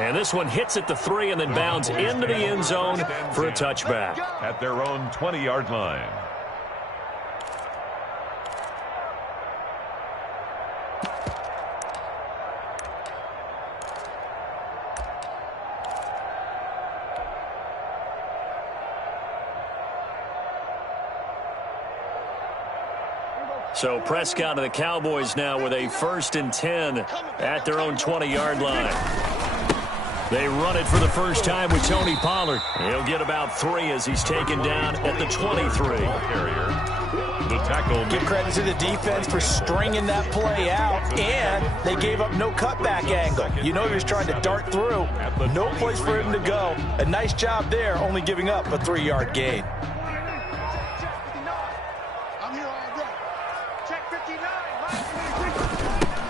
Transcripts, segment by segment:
And this one hits at the 3 and then bounds into the end zone for a touchback. At their own 20-yard line. So Prescott and the Cowboys now with a 1st and 10 at their own 20-yard line. They run it for the first time with Tony Pollard. He'll get about 3 as he's taken down at the 23. The tackle. Give credit to the defense for stringing that play out, and they gave up no cutback angle. You know he was trying to dart through. No place for him to go. A nice job there, only giving up a 3-yard gain.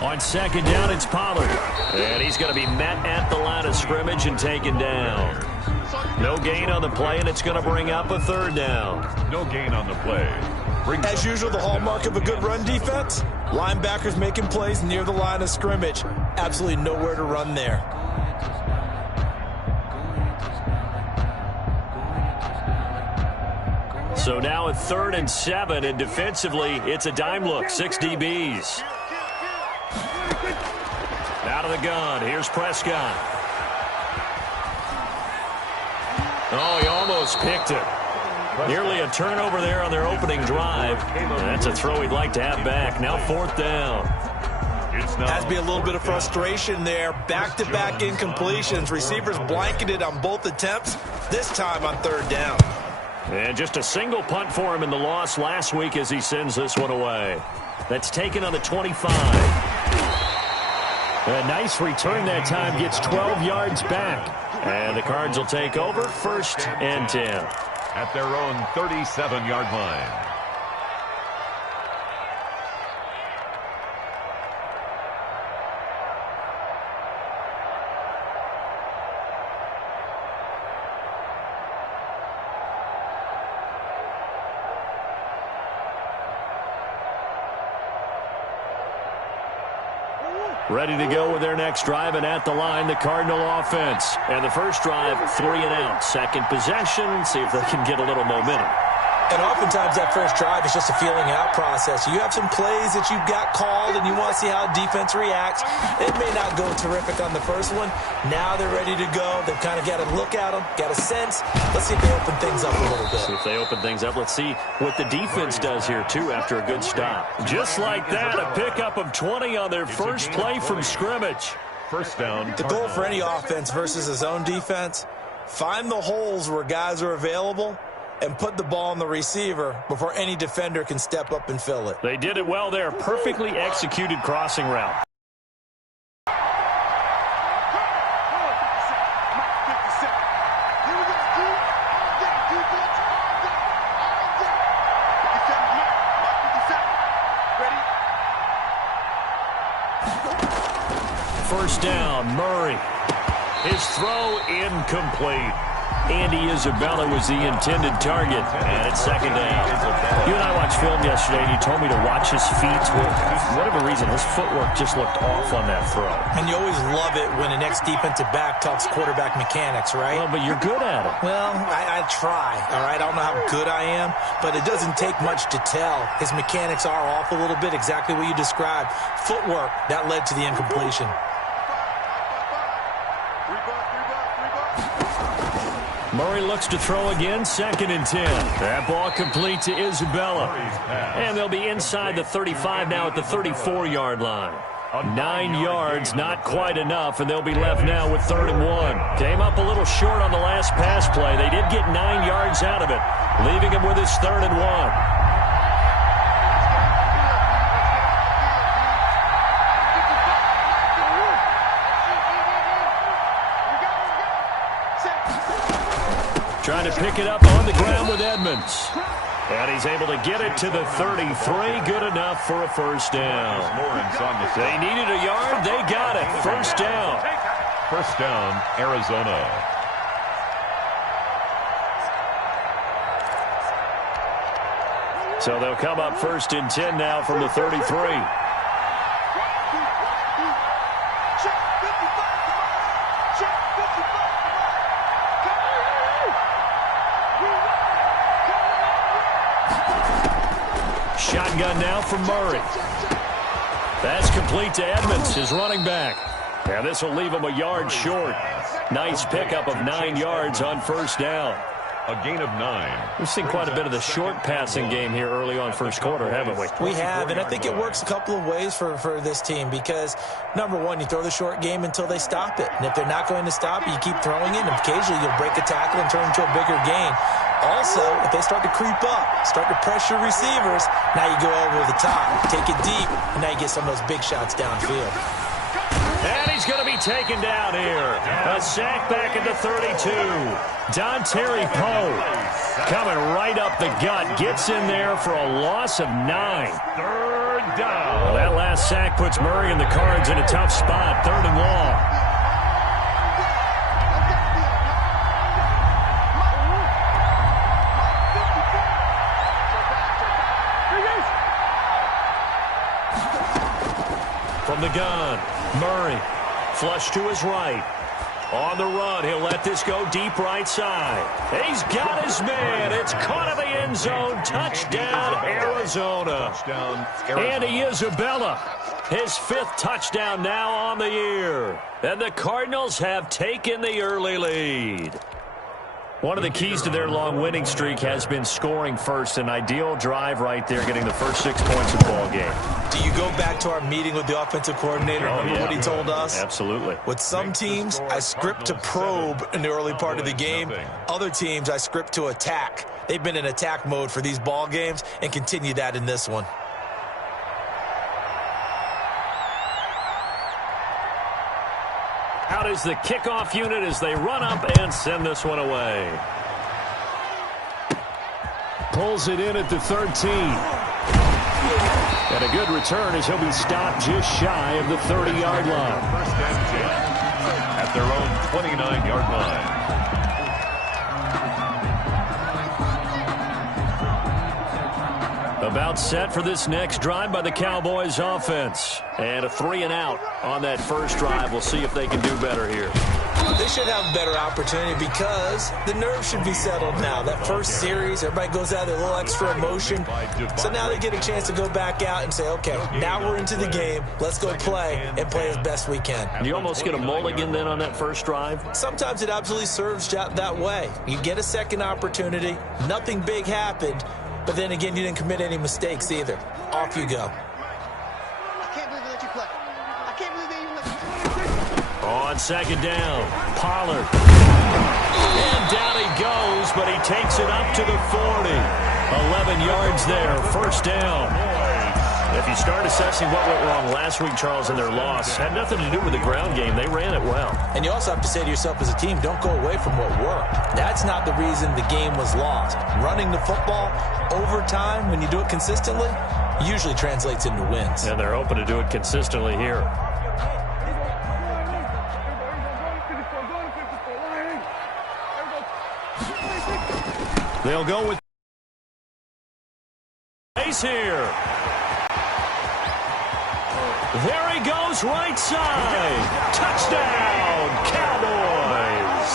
On 2nd down, it's Pollard. And he's going to be met at the line of scrimmage and taken down. No gain on the play, and it's going to bring up a 3rd down. No gain on the play. As usual, the hallmark of a good run defense, linebackers making plays near the line of scrimmage. Absolutely nowhere to run there. So now at 3rd and 7, and defensively, it's a dime look, 6 DBs. Out of the gun, here's Prescott. Oh, he almost picked it. Nearly a turnover there on their opening drive. That's a throw he'd like to have back. Now 4th down. Has to be a little bit of frustration there. Back-to-back incompletions. Receivers blanketed on both attempts, this time on 3rd down. And just a single punt for him in the loss last week as he sends this one away. That's taken on the 25. A nice return that time, gets 12 yards back. And the Cards will take over, 1st and 10. At their own 37-yard line. Ready to go with their next drive, and at the line, the Cardinal offense. And the first drive, 3 and out. Second possession, see if they can get a little momentum. And oftentimes that first drive is just a feeling out process. You have some plays that you've got called and you want to see how defense reacts. It may not go terrific on the first one. Now they're ready to go. They've kind of got a look at them, got a sense. Let's see if they open things up a little bit. See if they open things up. Let's see what the defense does here, too, after a good stop. Just like that, a pickup of 20 on their first play from scrimmage. First down. The goal for any offense versus his own defense, find the holes where guys are available and put the ball on the receiver before any defender can step up and fill it. They did it well there. Perfectly executed crossing route. First down, Murray. His throw incomplete. Andy Isabella was the intended target, and it's 2nd down. You and I watched film yesterday, and you told me to watch his feet. For whatever reason, his footwork just looked off on that throw. And you always love it when an ex-defensive back talks quarterback mechanics, right? Well, but you're good at it. Well, I try, all right? I don't know how good I am, but it doesn't take much to tell. His mechanics are off a little bit, exactly what you described. Footwork, that led to the incompletion. Murray looks to throw again, 2nd and 10. That ball complete to Isabella. And they'll be inside the 35 now at the 34-yard line. 9 yards, not quite enough, and they'll be left now with 3rd and 1. Came up a little short on the last pass play. They did get 9 yards out of it, leaving him with his 3rd and 1. Trying to pick it up on the ground with Edmonds. And he's able to get it to the 33. Good enough for a first down. They needed a yard. They got it. First down. First down, Arizona. So they'll come up 1st and 10 now from the 33. Shotgun now from Murray. That's complete to Edmonds, his running back. And this will leave him a yard short. Nice pickup of 9 yards on first down. A gain of 9. We've seen quite a bit of the short passing game here early on first quarter, haven't we? We have, and I think it works a couple of ways for this team because, number one, you throw the short game until they stop it. And if they're not going to stop it, you keep throwing it, and occasionally you'll break a tackle and turn into a bigger gain. Also, if they start to creep up, start to pressure receivers, now you go over the top, take it deep, and now you get some of those big shots downfield. And he's going to be taken down here. A sack back at the 32. Dontari Poe coming right up the gut. Gets in there for a loss of 9. Third down. Well, that last sack puts Murray and the Cards in a tough spot. 3rd and long. From the gun, Murray, flush to his right. On the run, he'll let this go deep right side. He's got his man. It's caught in the end zone. Touchdown, Arizona. Andy Isabella, his 5th touchdown now on the year. And the Cardinals have taken the early lead. One of the keys to their long winning streak has been scoring first. An ideal drive right there, getting the first 6 points of the ball game. Do you go back to our meeting with the offensive coordinator? Remember what he told us? Absolutely. With some teams, I script to probe in the early part of the game. Other teams, I script to attack. They've been in attack mode for these ball games and continue that in this one. Out is the kickoff unit as they run up and send this one away. Pulls it in at the 13. And a good return as he'll be stopped just shy of the 30-yard line. First and 10 at their own 29-yard line. About set for this next drive by the Cowboys offense. And a 3 and out on that first drive. We'll see if they can do better here. They should have a better opportunity because the nerves should be settled now. That first series, everybody goes out with a little extra emotion. So now they get a chance to go back out and say, okay, now we're into the game. Let's go play and play as best we can. You almost get a mulligan then on that first drive? Sometimes it absolutely serves that way. You get a second opportunity. Nothing big happened. But then again, you didn't commit any mistakes either. Off you go. I can't believe they let you play. I can't believe they even let you play. On second down, Pollard. And down he goes, but he takes it up to the 40. 11 yards there, first down. If you start assessing what went wrong last week, Charles, in their loss, had nothing to do with the ground game. They ran it well. And you also have to say to yourself as a team, don't go away from what worked. That's not the reason the game was lost. Running the football over time, when you do it consistently, usually translates into wins. And they're hoping to do it consistently here. They'll go with pace here. There he goes, right side. Touchdown, Cowboys.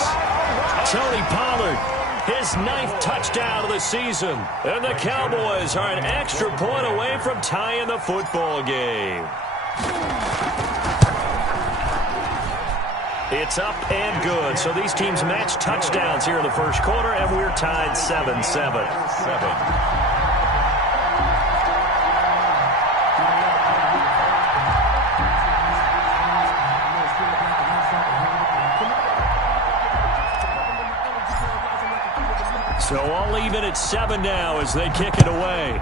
Tony Pollard, his 9th touchdown of the season. And the Cowboys are an extra point away from tying the football game. It's up and good. So these teams match touchdowns here in the first quarter, and we're tied 7-7. 7. So all even at 7 now as they kick it away.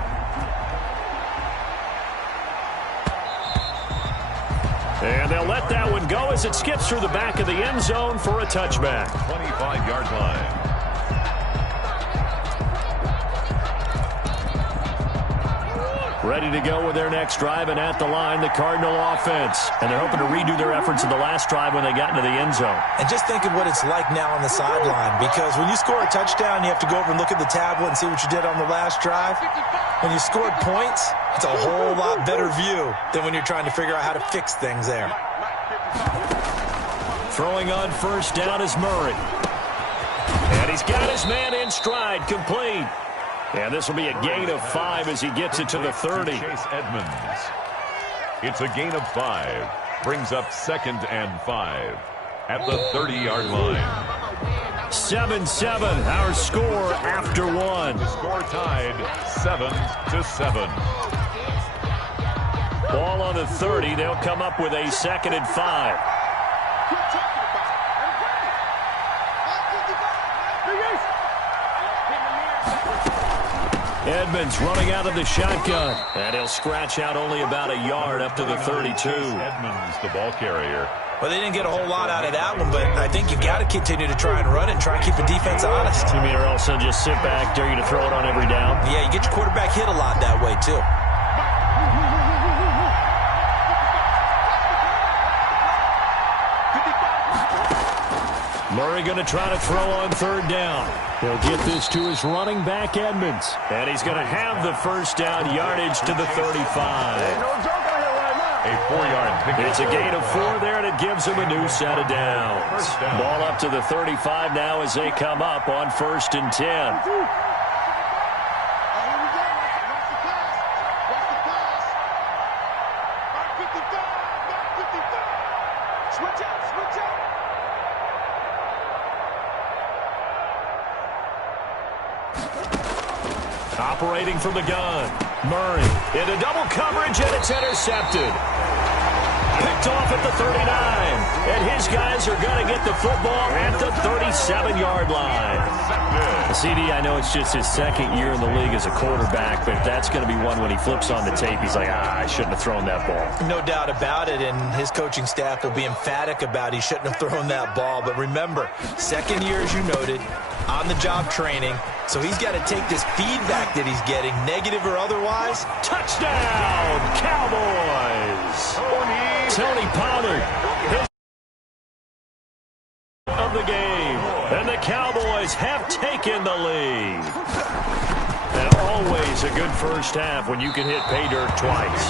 And they'll let that one go as it skips through the back of the end zone for a touchback. 25-yard line. Ready to go with their next drive, and at the line, the Cardinal offense. And they're hoping to redo their efforts in the last drive when they got into the end zone. And just think of what it's like now on the sideline, because when you score a touchdown, you have to go over and look at the tablet and see what you did on the last drive. When you scored points, it's a whole lot better view than when you're trying to figure out how to fix things there. Throwing on first down is Murray. And he's got his man in stride, complete. And this will be a gain of 5 as he gets it to the 30. Chase Edmonds. It's a gain of 5. Brings up 2nd and 5 at the 30-yard line. 7-7, our score after 1. The score tied 7-7. Ball on the 30. They'll come up with a 2nd and 5. Edmonds running out of the shotgun. And he'll scratch out only about a yard up to the 32. Edmonds, the ball carrier. Well, they didn't get a whole lot out of that one, but I think you've got to continue to try and run it and try and keep the defense honest. You mean or else they'll just sit back, dare you to throw it on every down? Yeah, you get your quarterback hit a lot that way, too. Murray going to try to throw on 3rd down. He'll get this to his running back, Edmonds. And he's going to have the first down yardage to the 35. A 4-yard pick. It's a gain of 4 there, and it gives him a new set of downs. Ball up to the 35 now as they come up on 1st and 10. Operating from the gun, Murray into double coverage, and it's intercepted. Picked off at the 39, and his guys are going to get the football at the 37-yard line. CD, I know it's just his 2nd year in the league as a quarterback, but that's going to be one when he flips on the tape, he's like, I shouldn't have thrown that ball. No doubt about it, and his coaching staff will be emphatic about he shouldn't have thrown that ball. But remember, 2nd year, as you noted, on-the-job training, so he's got to take this feedback that he's getting, negative or otherwise. Touchdown, Cowboys! Tony Pollard of the game, and the Cowboys have taken the lead. And always a good first half when you can hit pay dirt twice.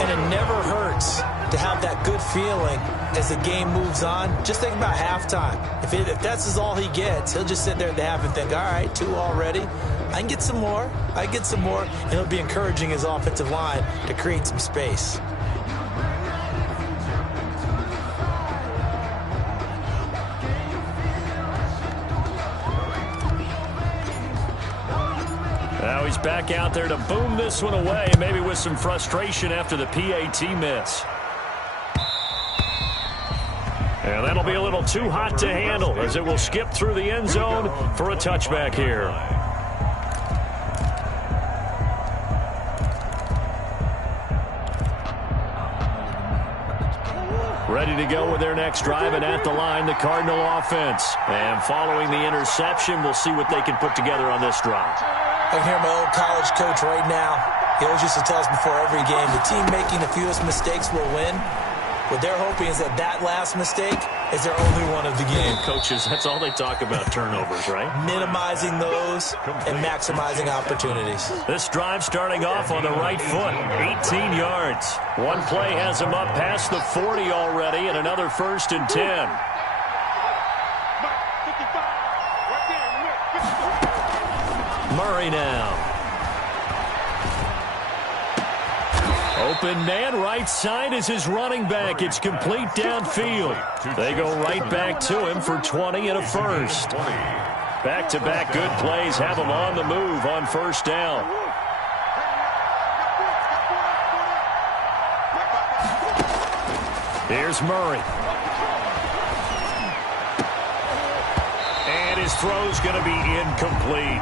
And it never hurts to have that good feeling as the game moves on. Just think about halftime. If that's all he gets, he'll just sit there at the half and think, all right, 2 already. I can get some more. And he'll be encouraging his offensive line to create some space. Now he's back out there to boom this one away, maybe with some frustration after the PAT miss. And that'll be a little too hot to handle as it will skip through the end zone for a touchback here. Ready to go with their next drive, and at the line, the Cardinal offense. And following the interception, we'll see what they can put together on this drive. I can hear my old college coach right now. He always used to tell us before every game, the team making the fewest mistakes will win. What they're hoping is that last mistake is their only one of the game. Coaches, that's all they talk about, turnovers, right? Minimizing those and maximizing opportunities. This drive starting off on the right foot, 18 yards. One play has him up past the 40 already, and another 1st and 10. Murray now. Open man, right side is his running back. It's complete downfield. They go right back to him for 20 and a first. Back-to-back good plays have him on the move on 1st down. Here's Murray. And his throw's going to be incomplete.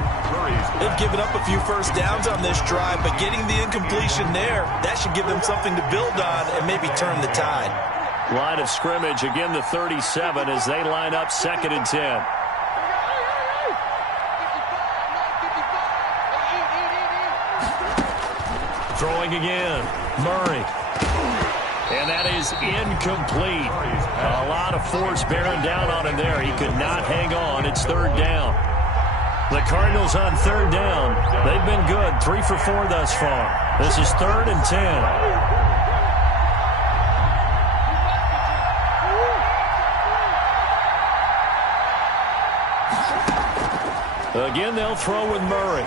They've given up a few first downs on this drive, but getting the incompletion there, that should give them something to build on and maybe turn the tide. Line of scrimmage, again the 37 as they line up 2nd and 10. Throwing again, Murray. And that is incomplete. A lot of force bearing down on him there. He could not hang on. It's 3rd down. The Cardinals on 3rd down. They've been good, 3 for 4 thus far. This is 3rd and 10. Again, they'll throw with Murray.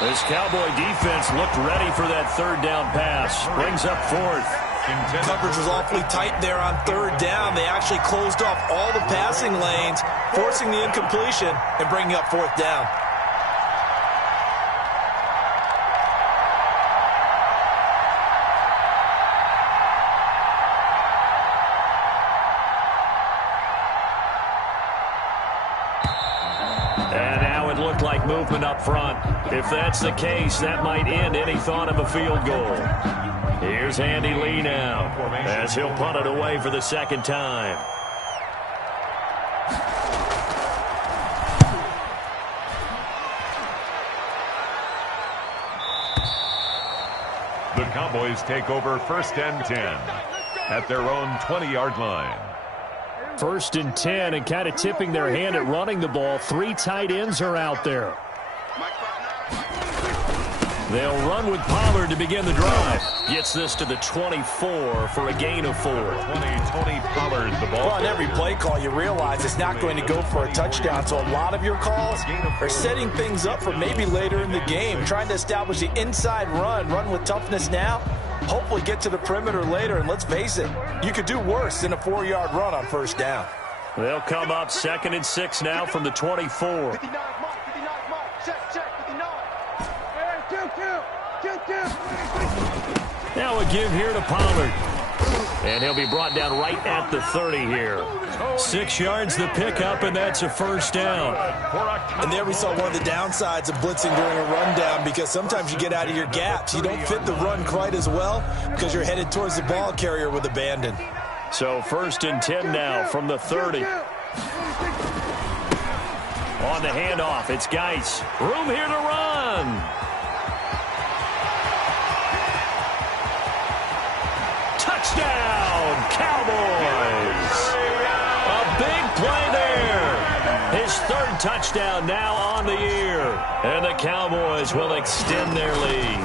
This Cowboy defense looked ready for that third down pass. Brings up fourth. Coverage was awfully tight there on third down. They actually closed off all the passing lanes, forcing the incompletion and bringing up fourth down. And now it looked like movement up front. If that's the case, that might end any thought of a field goal. Here's Andy Lee now, as he'll punt it away for the second time. The Cowboys take over 1st and 10 at their own 20-yard line. 1st and 10, and kind of tipping their hand at running the ball. 3 tight ends are out there. They'll run with Pollard to begin the drive. Gets this to the 24 for a gain of 4. Tony Pollard, the ball. Well, on every play call, you realize it's not going to go for a touchdown. So a lot of your calls are setting things up for maybe later in the game, trying to establish the inside run with toughness now, hopefully get to the perimeter later. And let's face it, you could do worse than a 4-yard run on first down. They'll come up 2nd and 6 now from the 24. 59, mark, 59, mark. Check, 59. Now a give here to Pollard. And he'll be brought down right at the 30 here. 6 yards the pickup, and that's a first down. And there we saw one of the downsides of blitzing during a rundown, because sometimes you get out of your gaps. You don't fit the run quite as well because you're headed towards the ball carrier with abandon. So 1st and 10 now from the 30. On the handoff, it's Geis. Room here to run. Touchdown, Cowboys. A big play there. His 3rd touchdown now on the year. And the Cowboys will extend their lead.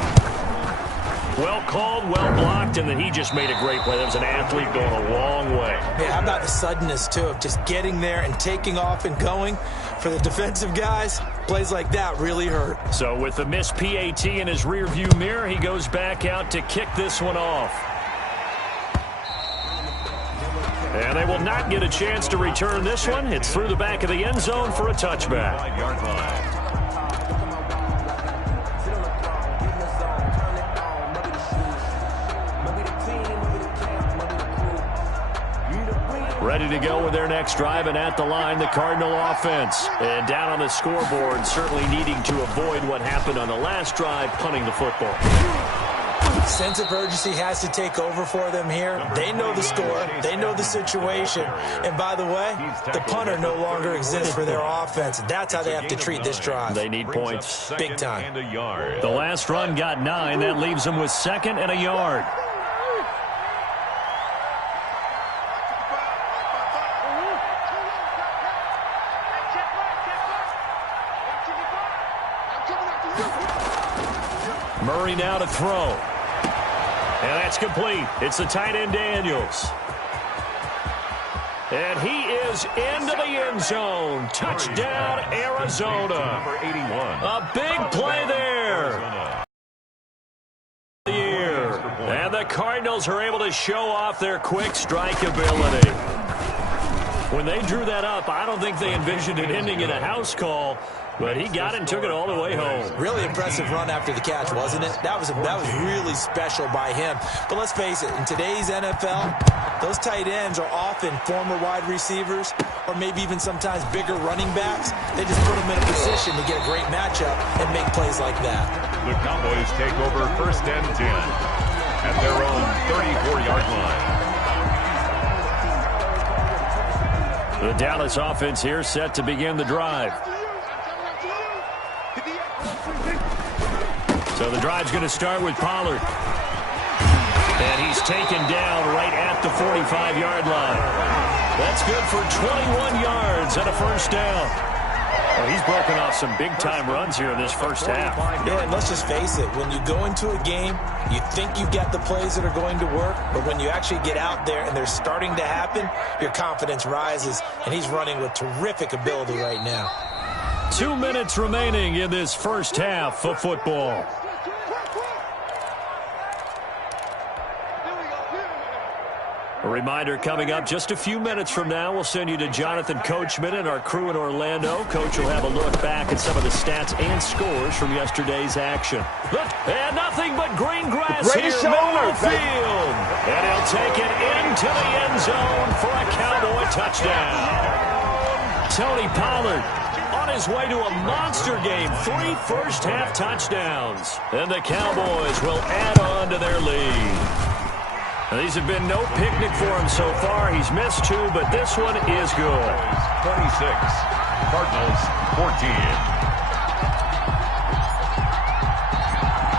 Well called, well blocked, and then he just made a great play. That was an athlete going a long way. Yeah, how about the suddenness, too, of just getting there and taking off and going? For the defensive guys, plays like that really hurt. So with the missed PAT in his rearview mirror, he goes back out to kick this one off. And they will not get a chance to return this one. It's through the back of the end zone for a touchback. 5-yard line. Ready to go with their next drive, and at the line, the Cardinal offense. And down on the scoreboard, certainly needing to avoid what happened on the last drive, punting the football. Sense of urgency has to take over for them here. They know the score. They know the situation. And by the way, the punter no longer exists for their offense. That's how they have to treat this drive. They need points. Big time. The The last run got 9. That leaves them with 2nd and a yard. Murray now to throw. And that's complete. It's the tight end Daniels. And he is into the end zone. Touchdown, Arizona. Number 81. A big play there. And the Cardinals are able to show off their quick strike ability. When they drew that up, I don't think they envisioned it ending in a house call. But he got it and took it all the way home. Really impressive run after the catch, wasn't it? That was really special by him. But let's face it, in today's NFL, those tight ends are often former wide receivers or maybe even sometimes bigger running backs. They just put them in a position to get a great matchup and make plays like that. The Cowboys take over 1st and 10 at their own 34-yard line. The Dallas offense here set to begin the drive. So the drive's going to start with Pollard. And he's taken down right at the 45-yard line. That's good for 21 yards and a first down. Well, he's broken off some big-time runs here in this first half. Yeah, and let's just face it. When you go into a game, you think you've got the plays that are going to work, but when you actually get out there and they're starting to happen, your confidence rises, and he's running with terrific ability right now. 2 minutes remaining in this first half of football. A reminder coming up just a few minutes from now. We'll send you to Jonathan Coachman and our crew in Orlando. Coach will have a look back at some of the stats and scores from yesterday's action. Look, and nothing but green grass here, middle of the field. And he'll take it into the end zone for a Cowboy touchdown. Tony Pollard on his way to a monster game. 3 first-half touchdowns. And the Cowboys will add on to their lead. These have been no picnic for him so far. He's missed 2, but this one is good. 26, Cardinals 14.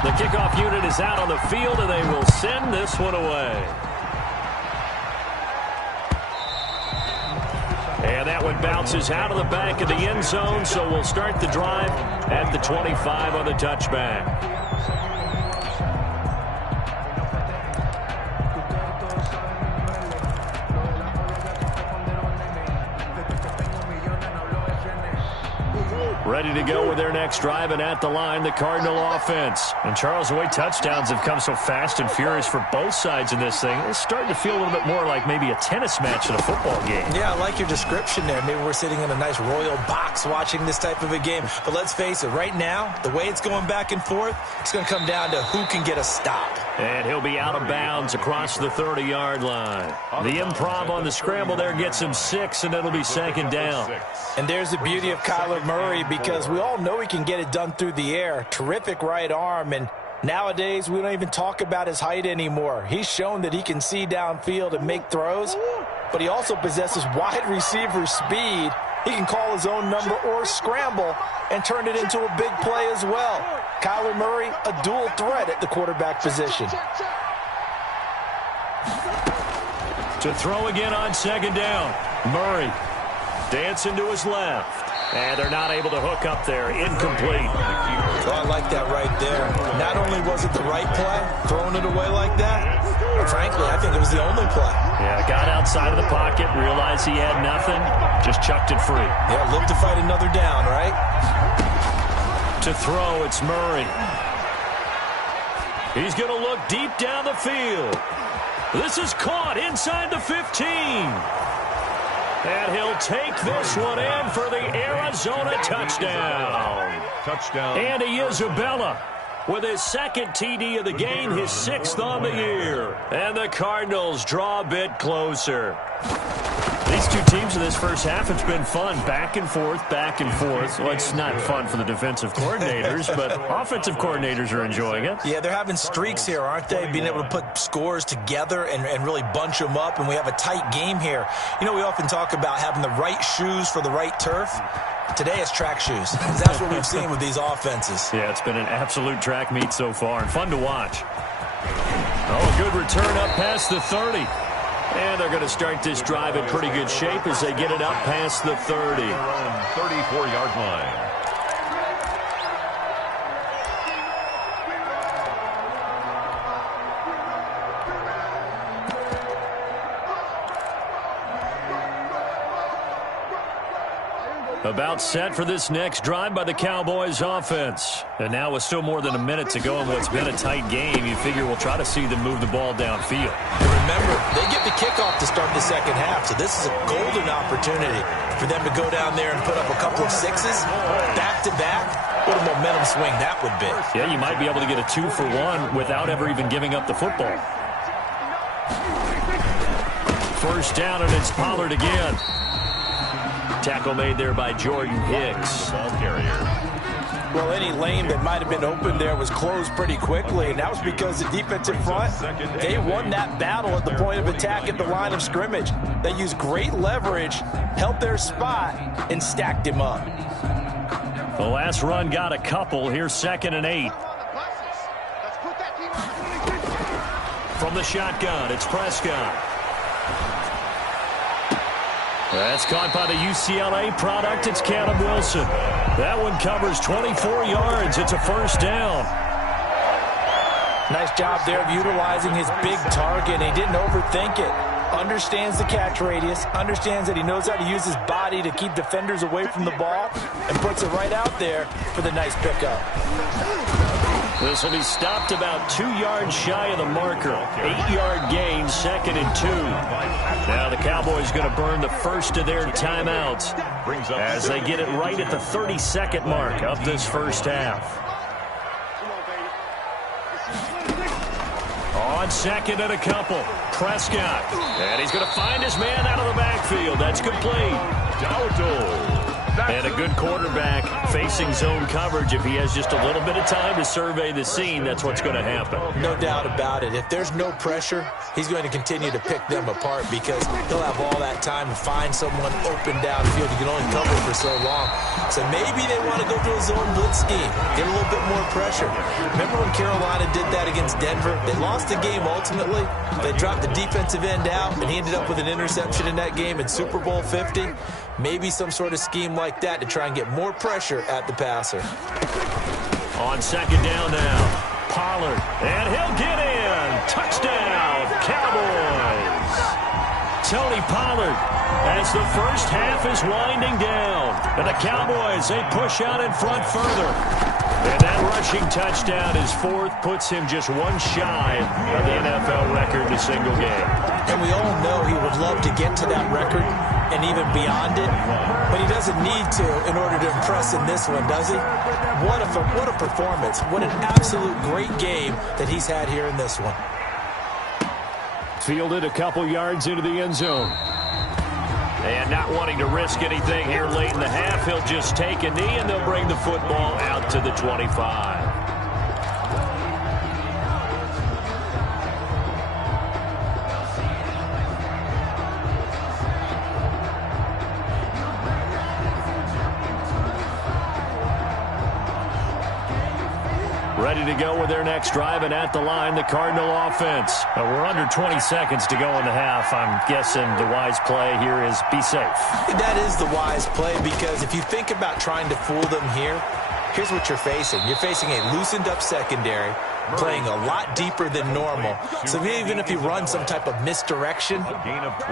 The kickoff unit is out on the field, and they will send this one away. And that one bounces out of the back of the end zone, so we'll start the drive at the 25 on the touchback. Ready to go with their next drive, and at the line, the Cardinal offense. And Charles, the way touchdowns have come so fast and furious for both sides in this thing, it's starting to feel a little bit more like maybe a tennis match in a football game. Yeah, I like your description there. Maybe we're sitting in a nice royal box watching this type of a game. But let's face it, right now, the way it's going back and forth, it's going to come down to who can get a stop. And he'll be out of bounds across the 30-yard line. The improv on the scramble there gets him 6, and it'll be second down. And there's the beauty of Kyler Murray, because we all know he can get it done through the air. Terrific right arm, and nowadays we don't even talk about his height anymore. He's shown that he can see downfield and make throws, but he also possesses wide receiver speed. He can call his own number or scramble and turn it into a big play as well. Kyler Murray, a dual threat at the quarterback position. To throw again on second down. Murray dancing to his left. And they're not able to hook up there. Incomplete. So I like that right there. Not only was it the right play, throwing it away like that, but frankly, I think it was the only play. Yeah, got outside of the pocket, realized he had nothing, just chucked it free. Yeah, look to fight another down, right? To throw, it's Murray. He's going to look deep down the field. This is caught inside the 15. And he'll take this one in for the Arizona touchdown. Andy Isabella with his second TD of the game, his 6th on the year. And the Cardinals draw a bit closer. These two teams in this first half, it's been fun. Back and forth, back and forth. Well, it's not fun for the defensive coordinators, but offensive coordinators are enjoying it. Yeah, they're having streaks here, aren't they? Being able to put scores together and really bunch them up, and we have a tight game here. You know, we often talk about having the right shoes for the right turf. Today it's track shoes. That's what we've seen with these offenses. Yeah, it's been an absolute track meet so far, and fun to watch. Oh, good return up past the 30. And they're going to start this drive in pretty good shape as they get it up past the 30. 34-yard line. About set for this next drive by the Cowboys offense. And now with still more than a minute to go in what's been a tight game, you figure we'll try to see them move the ball downfield. And remember, they get the kickoff to start the second half, so this is a golden opportunity for them to go down there and put up a couple of 6s back-to-back. What a momentum swing that would be. Yeah, you might be able to get a 2-for-1 without ever even giving up the football. First down, and it's Pollard again. Tackle made there by Jordan Hicks. Ball carrier. Well, any lane that might have been open there was closed pretty quickly, and that was because the defensive front, they won that battle at the point of attack at the line of scrimmage. They used great leverage, held their spot, and stacked him up. The last run got a couple. Here's 2nd and 8. From the shotgun, it's Prescott. That's caught by the UCLA product. It's Caleb Wilson. That one covers 24 yards. It's a first down. Nice job there of utilizing his big target. He didn't overthink it. Understands the catch radius. Understands that he knows how to use his body to keep defenders away from the ball. And puts it right out there for the nice pickup. This will be stopped about 2 yards shy of the marker. 8-yard gain, 2nd and 2. Now the Cowboys going to burn the first of their timeouts as they get it right at the 32nd mark of this first half. On second and a couple, Prescott. And he's going to find his man out of the backfield. That's complete. And a good quarterback facing zone coverage. If he has just a little bit of time to survey the scene, that's what's going to happen. No doubt about it. If there's no pressure, he's going to continue to pick them apart because he'll have all that time to find someone open downfield. He can only cover for so long. So maybe they want to go to a zone blitz scheme, get a little bit more pressure. Remember when Carolina did that against Denver? They lost the game ultimately. They dropped the defensive end out, and he ended up with an interception in that game in Super Bowl 50. Maybe some sort of scheme like that to try and get more pressure at the passer. On second down now, Pollard, and he'll get in. Touchdown, Cowboys. Tony Pollard as the first half is winding down. And the Cowboys, they push out in front further. And that rushing touchdown, his 4th, puts him just 1 shy of the NFL record in a single game. And we all know he would love to get to that record and even beyond it, but he doesn't need to in order to impress in this one, does he? What a performance. What an absolute great game that he's had here in this one. Fielded a couple yards into the end zone. And not wanting to risk anything here late in the half, he'll just take a knee, and they'll bring the football out to the 25. Ready to go with their next drive, and at the line, the Cardinal offense. We're under 20 seconds to go in the half. I'm guessing the wise play here is be safe. That is the wise play, because if you think about trying to fool them here, here's what you're facing. You're facing a loosened-up secondary, playing a lot deeper than normal. So even if you run some type of misdirection,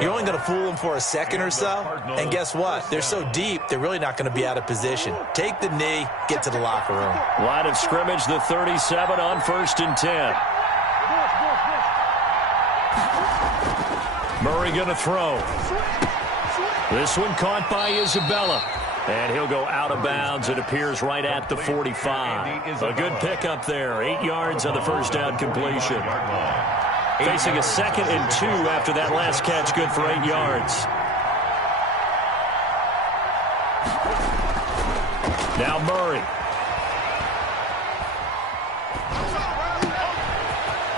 you're only going to fool them for a second or so. And guess what? They're so deep, they're really not going to be out of position. Take the knee, get to the locker room. Line of scrimmage, the 37 on 1st and 10. Murray going to throw. This one caught by Isabella. And he'll go out of bounds. It appears right at the 45. A good pickup there. 8 yards on the first down completion. Facing a 2nd and 2 after that last catch. Good for 8 yards. Now Murray.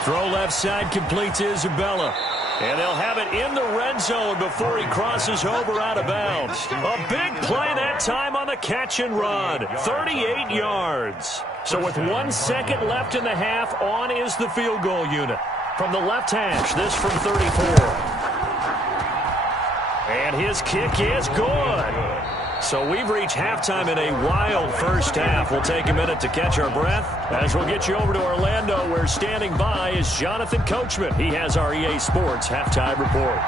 Throw left side, complete to Isabella. And they'll have it in the red zone before he crosses over out of bounds. A big play that time on the catch and run. 38 yards. So with 1 second left in the half, on is the field goal unit. From the left hash, this from 34. And his kick is good. So we've reached halftime in a wild first half. We'll take a minute to catch our breath as we'll get you over to Orlando, where standing by is Jonathan Coachman. He has our EA Sports halftime report.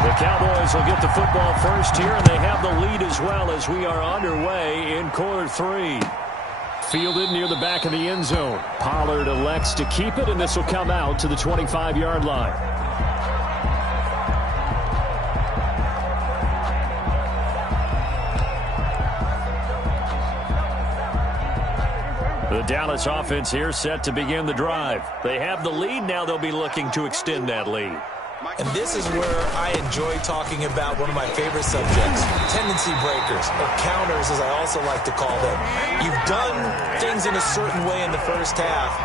The Cowboys will get the football first here, and they have the lead as well as we are underway in quarter 3. Fielded near the back of the end zone. Pollard elects to keep it, and this will come out to the 25-yard line. The Dallas offense here set to begin the drive. They have the lead. Now they'll be looking to extend that lead. And this is where I enjoy talking about one of my favorite subjects, tendency breakers, or counters as I also like to call them. You've done things in a certain way in the first half,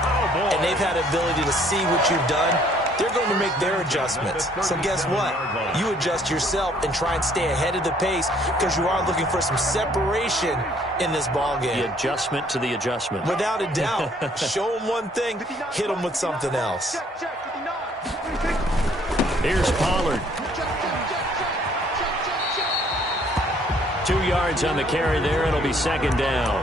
and they've had the ability to see what you've done. They're going to make their adjustments. So guess what? You adjust yourself and try and stay ahead of the pace because you are looking for some separation in this ball game. The adjustment to the adjustment. Without a doubt. Show them one thing, hit them with something else. Here's Pollard. yards on the carry there. It'll be second down.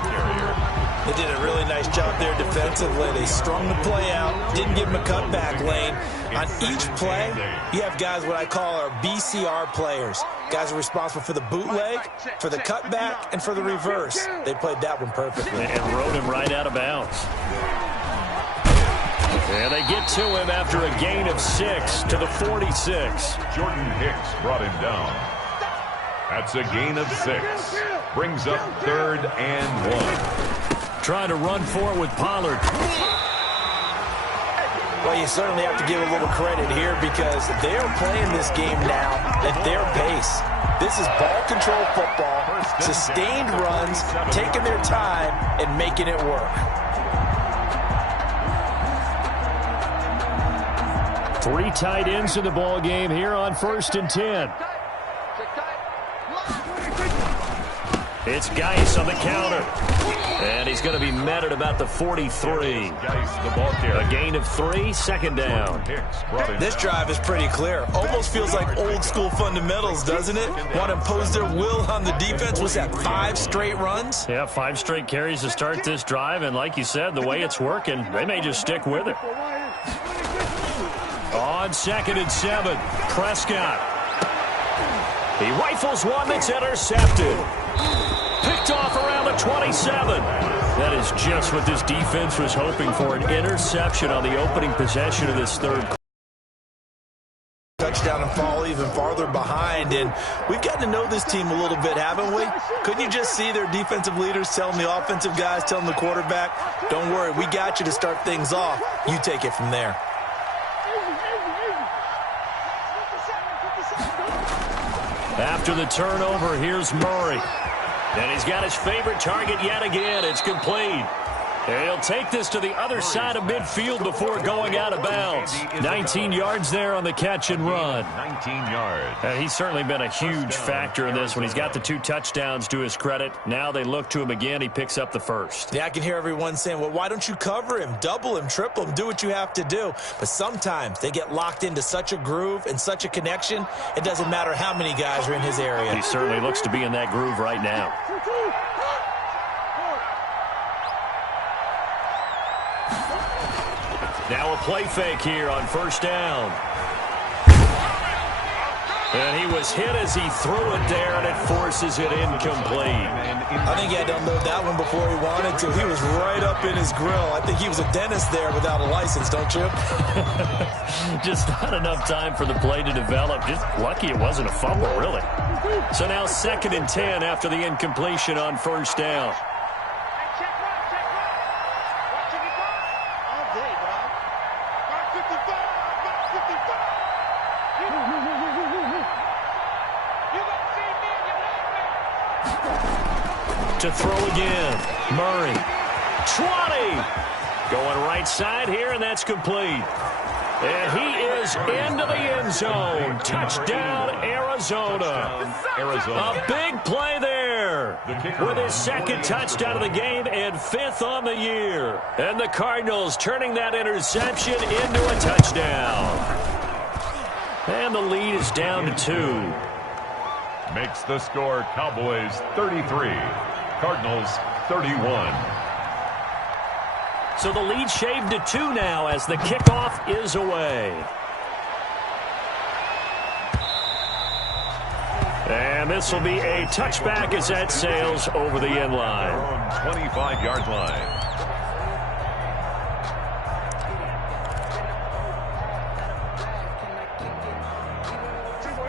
They did a really nice job there defensively. They strung the play out, didn't give him a cutback lane. On each play, you have guys what I call our BCR players. Guys are responsible for the bootleg, for the cutback, and for the reverse. They played that one perfectly. And rode him right out of bounds. And they get to him after a gain of 6 to the 46. Jordan Hicks brought him down. That's a gain of 6. Brings up 3rd and 1. Trying to run for it with Pollard. Well, you certainly have to give a little credit here because they're playing this game now at their pace. This is ball control football, sustained runs, taking their time, and making it work. 3 tight ends in the ball game here on 1st and 10. It's Geis on the counter. And he's going to be met at about the 43. A gain of 3, second down. This drive is pretty clear. Almost feels like old school fundamentals, doesn't it? Want to impose their will on the defense. Was that 5 straight runs? Yeah, 5 straight carries to start this drive. And like you said, the way it's working, they may just stick with it. On 2nd and 7, Prescott. He rifles one that's intercepted. Picked off around the 27. That is just what this defense was hoping for, an interception on the opening possession of this third quarter. Touchdown and fall even farther behind, and we've gotten to know this team a little bit, haven't we? Couldn't you just see their defensive leaders telling the offensive guys, telling the quarterback, don't worry, we got you to start things off. You take it from there. After the turnover, here's Murray. And he's got his favorite target yet again. It's complete. And he'll take this to the other side of midfield before going out of bounds. 19 yards there on the catch and run. 19 yards. And he's certainly been a huge factor in this when he's got the 2 touchdowns to his credit. Now they look to him again. He picks up the first. Yeah, I can hear everyone saying, well, why don't you cover him, double him, triple him, do what you have to do. But sometimes they get locked into such a groove and such a connection, it doesn't matter how many guys are in his area. He certainly looks to be in that groove right now. Now a play fake here on 1st down. And he was hit as he threw it there, and it forces it incomplete. I think he had to unload that one before he wanted to. He was right up in his grill. I think he was a dentist there without a license, don't you? Just not enough time for the play to develop. Just lucky it wasn't a fumble, really. So now 2nd and 10 after the incompletion on 1st down. To throw again. Murray. 20. Going right side here, and that's complete. And he is into the end zone. Touchdown, Arizona. A big play there. With his 2nd touchdown of the game and 5th on the year. And the Cardinals turning that interception into a touchdown. And the lead is down to 2. Makes the score Cowboys 33. Cardinals 31. So the lead shaved to 2 now as the kickoff is away. And this will be a touchback as that sails over the end line. 25-yard line.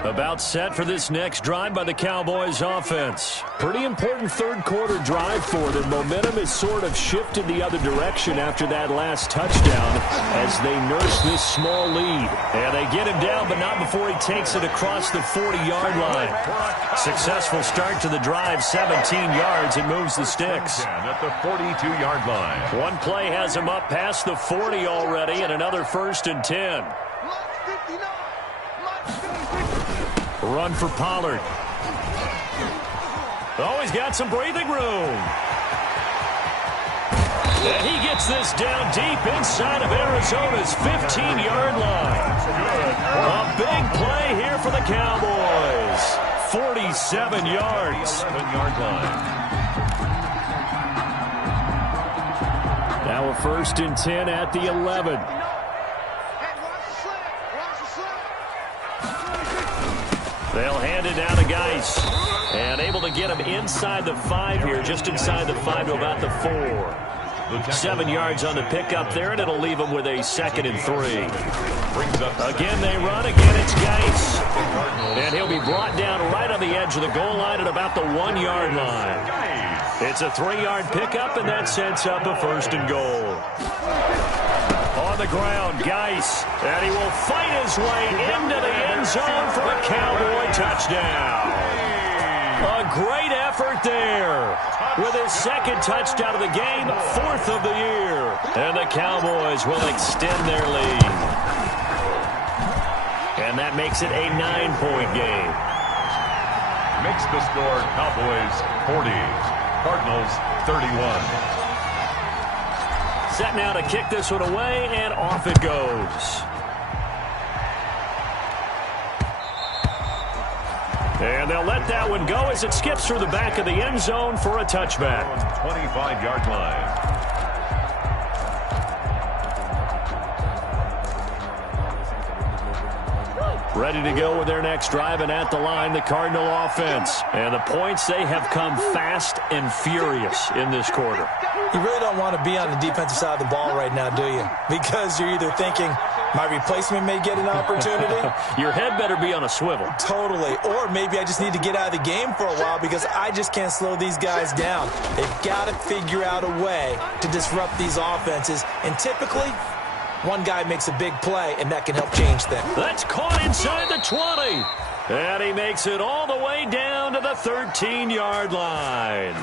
About set for this next drive by the Cowboys offense. Pretty important third quarter drive for them. Momentum has sort of shifted the other direction after that last touchdown as they nurse this small lead. And they get him down, but not before he takes it across the 40-yard line. Successful start to the drive, 17 yards, and moves the sticks. At the 42-yard line. One play has him up past the 40 already, and another 1st and 10. Run for Pollard. Oh, he's got some breathing room. And he gets this down deep inside of Arizona's 15-yard line. A big play here for the Cowboys. 46 27 yards. 11-yard line. Now a 1st and 10 at the 11. They'll hand it down to Geis. And able to get him inside the 5 here, just inside the 5 to about the 4. 7 yards on the pickup there, and it'll leave him with a 2nd and 3. Again, they run. Again, it's Geis. And he'll be brought down right on the edge of the goal line at about the 1-yard line. It's a 3-yard pickup, and that sets up a 1st and goal. On the ground, Geis, and he will fight his way into the end zone for a Cowboy touchdown. A great effort there with his 2nd touchdown of the game, 4th of the year. And the Cowboys will extend their lead. And that makes it a 9-point game. Makes the score Cowboys 40, Cardinals 31. Set now to kick this one away, and off it goes. And they'll let that one go as it skips through the back of the end zone for a touchback. 25-yard line. Ready to go with their next drive, and at the line, the Cardinal offense. And the points, they have come fast and furious in this quarter. You really don't want to be on the defensive side of the ball right now, do you? Because you're either thinking, my replacement may get an opportunity. Your head better be on a swivel. Totally. Or maybe I just need to get out of the game for a while because I just can't slow these guys down. They've got to figure out a way to disrupt these offenses. And typically, one guy makes a big play, and that can help change things. That's caught inside the 20. And he makes it all the way down to the 13-yard line.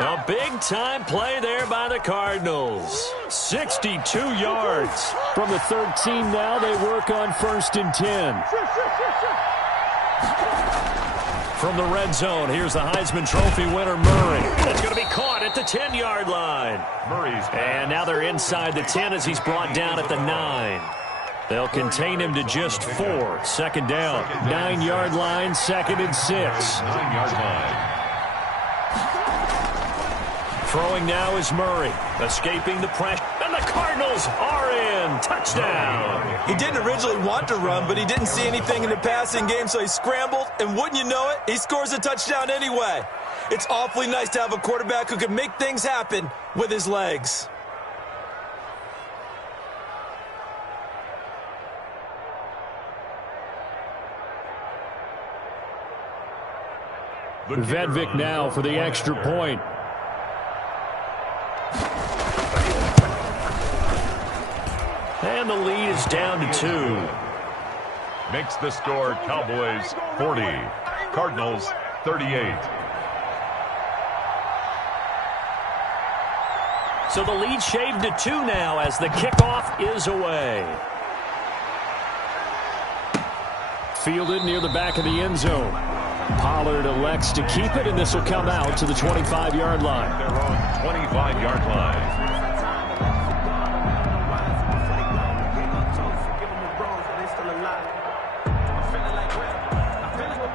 A big-time play there by the Cardinals. 62 yards. From the 13 now, they work on 1st and 10. From the red zone, here's the Heisman Trophy winner, Murray. That's going to be caught at the 10-yard line. And now they're inside the 10 as he's brought down at the 9. They'll contain him to just 4. 2nd down. 9-yard line, 2nd and 6. 9-yard line. Throwing now is Murray, escaping the pressure, and the Cardinals are in. Touchdown. He didn't originally want to run, but he didn't see anything in the passing game, so he scrambled, and wouldn't you know it, he scores a touchdown anyway. It's awfully nice to have a quarterback who can make things happen with his legs. Vedvik now for the extra point. And the lead is down to 2. Makes the score Cowboys 40, Cardinals 38. So the lead shaved to 2 now as the kickoff is away. Fielded near the back of the end zone. Pollard elects to keep it, and this will come out to the 25-yard line. Their own 25-yard line.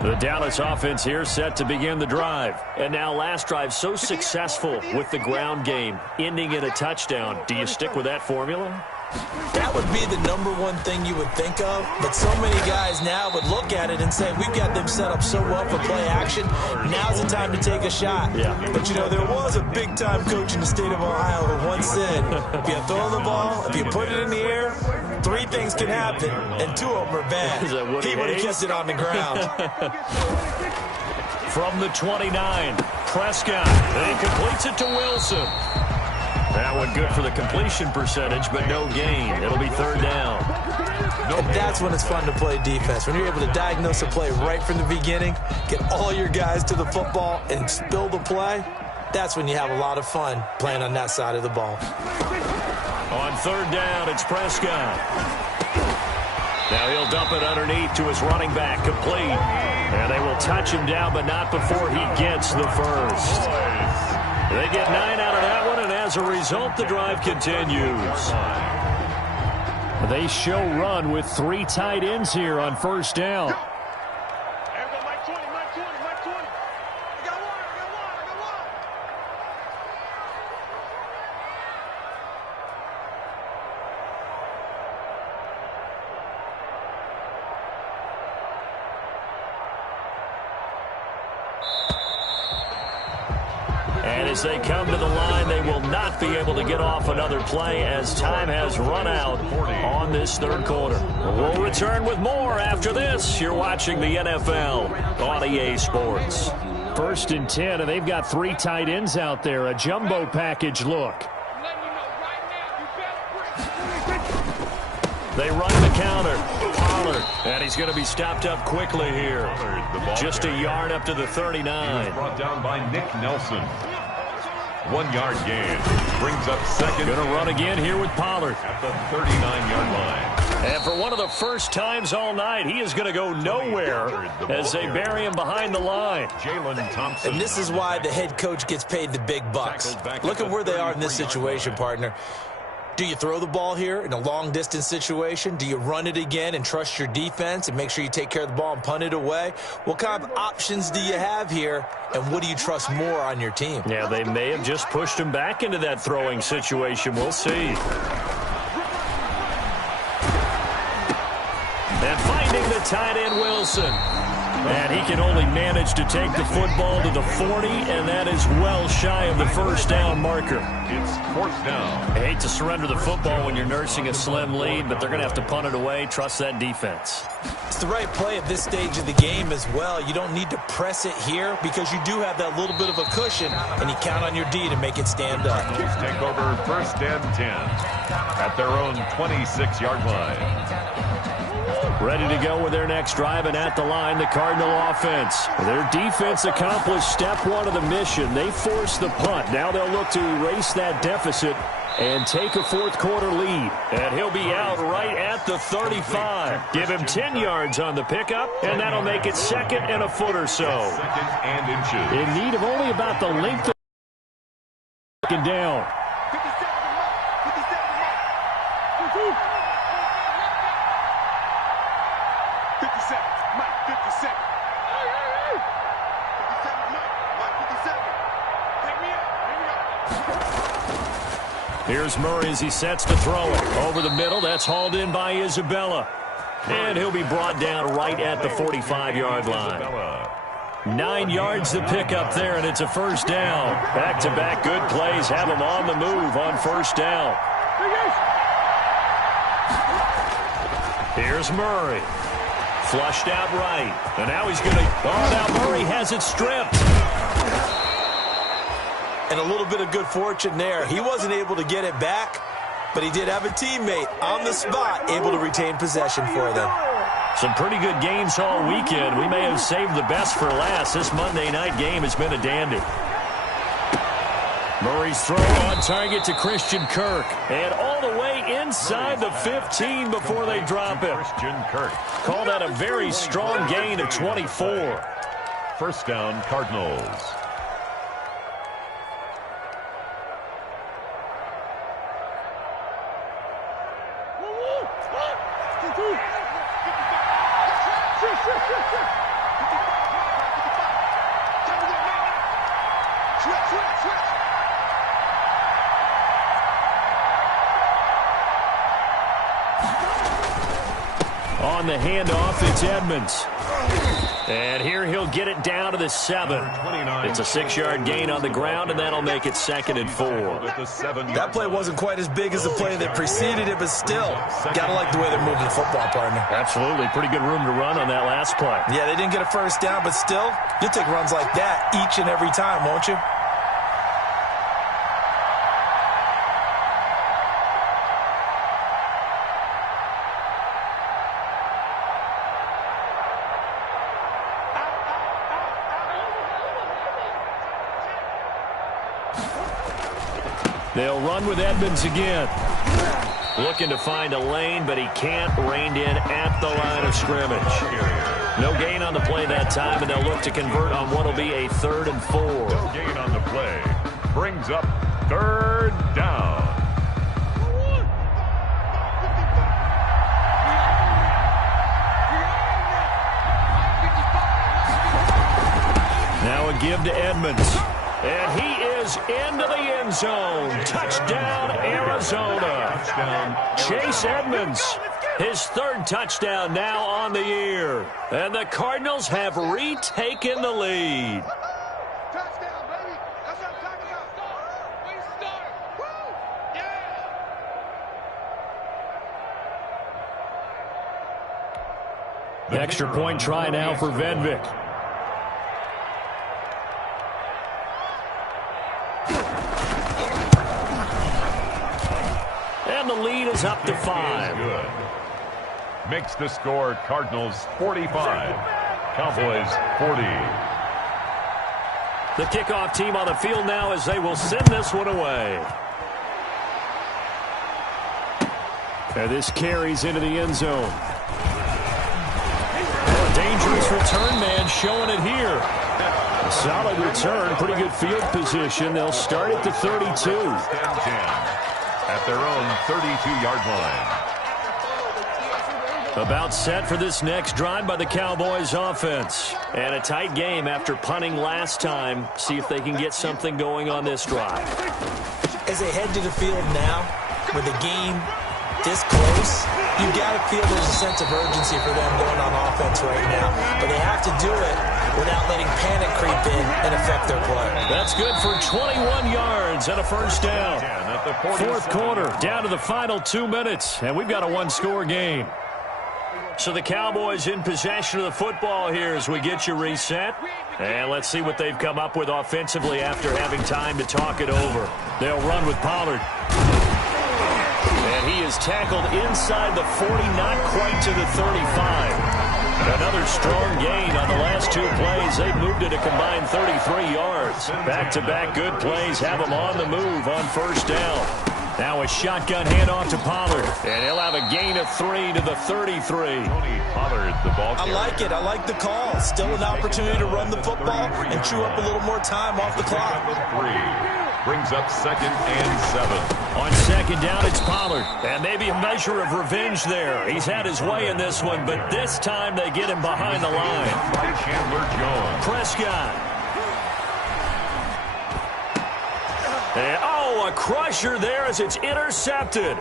The Dallas offense here set to begin the drive. And now last drive so successful with the ground game, ending in a touchdown. Do you stick with that formula? That would be the #1 thing you would think of, but so many guys now would look at it and say, we've got them set up so well for play action, now's the time to take a shot. Yeah. But, you know, there was a big-time coach in the state of Ohio who once said, if you throw the ball, if you put it in the air, 3 things can happen, and 2 of them are bad. He would have kept it on the ground. From the 29, Prescott. He completes it to Wilson. That one good for the completion percentage, but no gain. It'll be 3rd down. And that's when it's fun to play defense. When you're able to diagnose a play right from the beginning, get all your guys to the football, and spill the play, that's when you have a lot of fun playing on that side of the ball. On 3rd down, it's Prescott. Now he'll dump it underneath to his running back, complete. And they will touch him down, but not before he gets the first. They get 9 out of that one, and as a result, the drive continues. They show run with 3 tight ends here on 1st down. As they come to the line, they will not be able to get off another play as time has run out on this third quarter. We'll return with more after this. You're watching the NFL on EA Sports. 1st and 10, and they've got 3 tight ends out there. A jumbo package look. They run the counter. Pollard, and he's going to be stopped up quickly here. Just a yard up to the 39. He was brought down by Nick Nelson. 1-yard gain. Brings up second. Going to run again here with Pollard. At the 39-yard line. And for one of the first times all night, he is going to go nowhere as they bury him behind the line. Jalen Thompson. And this is why the head coach gets paid the big bucks. Look at where they are in this situation, partner. Do you throw the ball here in a long-distance situation? Do you run it again and trust your defense and make sure you take care of the ball and punt it away? What kind of options do you have here, and what do you trust more on your team? Yeah, they may have just pushed him back into that throwing situation. We'll see. And finding the tight end, Wilson. And he can only manage to take the football to the 40, and that is well shy of the first down marker. It's 4th down. I hate to surrender the football when you're nursing a slim lead, but they're going to have to punt it away. Trust that defense. It's the right play at this stage of the game as well. You don't need to press it here because you do have that little bit of a cushion, and you count on your D to make it stand up. Chiefs take over 1st and 10 at their own 26-yard line. Ready to go with their next drive, and at the line, the Cardinal offense. Their defense accomplished step 1 of the mission. They forced the punt. Now they'll look to erase that deficit and take a 4th quarter lead. And he'll be out right at the 35. Give him 10 yards on the pickup, and that'll make it 2nd and a foot or so. 2nd and inches. In need of only about the length of down. Here's Murray as he sets to throw it. Over the middle, that's hauled in by Isabella. And he'll be brought down right at the 45-yard line. 9 yards to pick up there, and it's a 1st down. Back-to-back good plays have him on the move on 1st down. Here's Murray. Flushed out right. And now he's going to... Oh, now Murray has it stripped. And a little bit of good fortune there. He wasn't able to get it back, but he did have a teammate on the spot able to retain possession for them. Some pretty good games all weekend. We may have saved the best for last. This Monday night game has been a dandy. Murray's throw on target to Christian Kirk. And all the way inside the 15 before they drop it. Christian Kirk. Call that a very strong gain of 24. 1st down, Cardinals. On the handoff, it's Edmonds. And here he'll get it down to the 7. It's a 6-yard gain on the ground, and that'll make it 2nd and 4. That play wasn't quite as big as the play that preceded it, but still, gotta like the way they're moving the football, partner. Absolutely. Pretty good room to run on that last play. Yeah, they didn't get a 1st down, but still, you'll take runs like that each and every time, won't you? They'll run with Edmonds again. Looking to find a lane, but he can't. Reined in at the line of scrimmage. No gain on the play that time, and they'll look to convert on what will be a 3rd and 4. No gain on the play. Brings up 3rd down. Now a give to Edmonds. And he is into the end zone. Touchdown, Arizona. Chase Edmonds, his 3rd touchdown now on the year. And the Cardinals have retaken the lead. Touchdown, baby. That's what I'm talking about. Extra point try now for Vedvik. And the lead is up to 5. Good. Makes the score Cardinals 45, Cowboys 40. The kickoff team on the field now as they will send this one away. And this carries into the end zone. A dangerous return man showing it here. A solid return, pretty good field position. They'll start at the 32. At their own 32-yard line. About set for this next drive by the Cowboys offense. And a tight game after punting last time. See if they can get something going on this drive. As they head to the field now, with the game this close, you got to feel there's a sense of urgency for them going on offense right now. But they have to do it without letting panic creep in and affect their play. That's good for 21 yards and a first down. Fourth quarter, down to the final 2 minutes, and we've got a one-score game. So the Cowboys in possession of the football here as we get you reset. And let's see what they've come up with offensively after having time to talk it over. They'll run with Pollard. And he is tackled inside the 40, not quite to the 35. Another strong gain on the last 2 plays. They've moved it a combined 33 yards. Back-to-back good plays have them on the move on first down. Now a shotgun handoff to Pollard. And he'll have a gain of 3 to the 33. Pollard, the ball I like it. I like the call. Still an opportunity to run the football and chew up a little more time off the clock. 3 brings up 2nd and 7. On second down, it's Pollard. And maybe a measure of revenge there. He's had his way in this one, but this time they get him behind the line. By Chandler Jones. Prescott. And, a crusher there as it's intercepted.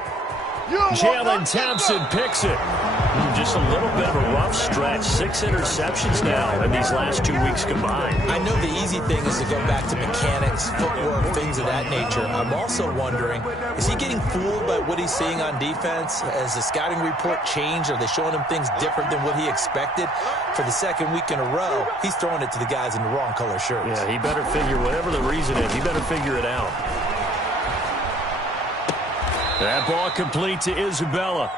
Jalen Thompson picks it. Just a little bit of a rough stretch. 6 interceptions now in these last 2 weeks combined. I know the easy thing is to go back to mechanics, footwork, things of that nature. I'm also wondering, is he getting fooled by what he's seeing on defense? Has the scouting report changed? Are they showing him things different than what he expected? For the second week in a row, he's throwing it to the guys in the wrong color shirts. Yeah, he better figure, whatever the reason is, he better figure it out. That ball complete to Isabella.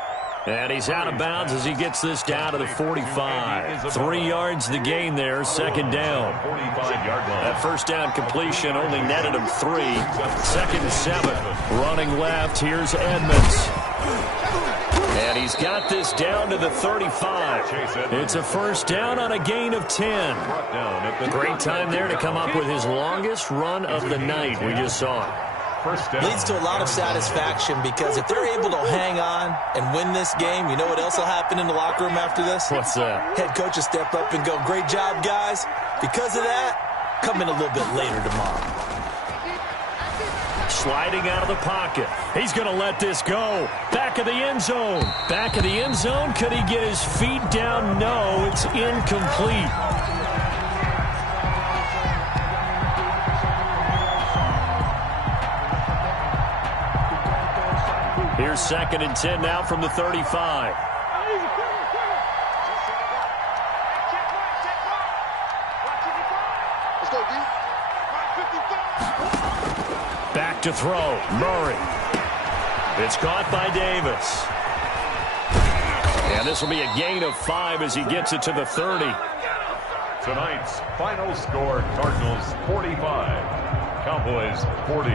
And he's out of bounds as he gets this down to the 45. 3 yards the gain there, second down. That first down completion only netted him 3. 2nd and 7. Running left, here's Edmonds. And he's got this down to the 35. It's a first down on a gain of 10. Great time there to come up with his longest run of the night. We just saw it. Leads to a lot of satisfaction because if they're able to hang on and win this game, you know what else will happen in the locker room after this? What's that? Head coach will step up and go, great job, guys. Because of that, come in a little bit later tomorrow. Sliding out of the pocket. He's going to let this go. Back of the end zone. Back of the end zone. Could he get his feet down? No, it's incomplete. Here's 2nd and 10 now from the 35. Back to throw. Murray. It's caught by Davis. And this will be a gain of 5 as he gets it to the 30. Tonight's final score, Cardinals 45, Cowboys 40.